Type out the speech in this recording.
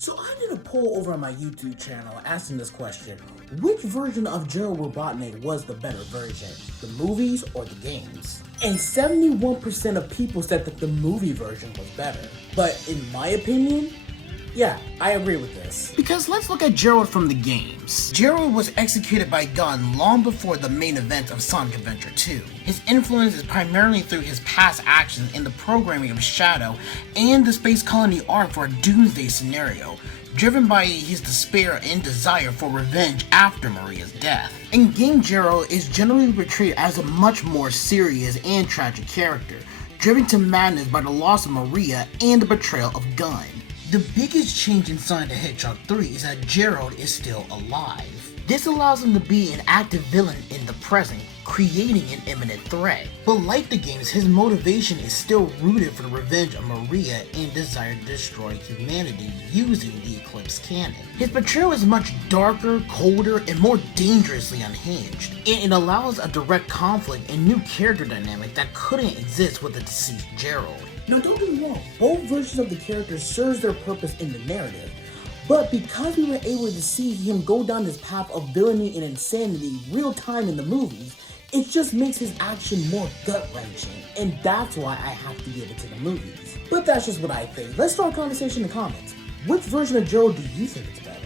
So I did a poll over on my YouTube channel asking this question: which version of Gerald Robotnik was the better version, the movies or the games? And 71% of people said that the movie version was better. But in my opinion, yeah, I agree with this. Because let's look at Gerald from the games. Gerald was executed by Gunn long before the main event of Sonic Adventure 2. His influence is primarily through his past actions in the programming of Shadow and the Space Colony arc for a Doomsday scenario, driven by his despair and desire for revenge after Maria's death. In-game Gerald is generally portrayed as a much more serious and tragic character, driven to madness by the loss of Maria and the betrayal of Gunn. The biggest change in Sonic the Hedgehog 3 is that Gerald is still alive. This allows him to be an active villain in the present, creating an imminent threat. But like the games, his motivation is still rooted for the revenge of Maria and desire to destroy humanity using the Eclipse cannon. His betrayal is much darker, colder, and more dangerously unhinged, and it allows a direct conflict and new character dynamic that couldn't exist with the deceased Gerald. Now don't get me wrong, both versions of the character serves their purpose in the narrative, but because we were able to see him go down this path of villainy and insanity real time in the movies, it just makes his action more gut-wrenching, and that's why I have to give it to the movies. But that's just what I think. Let's start a conversation in the comments. Which version of Gerald do you think is better?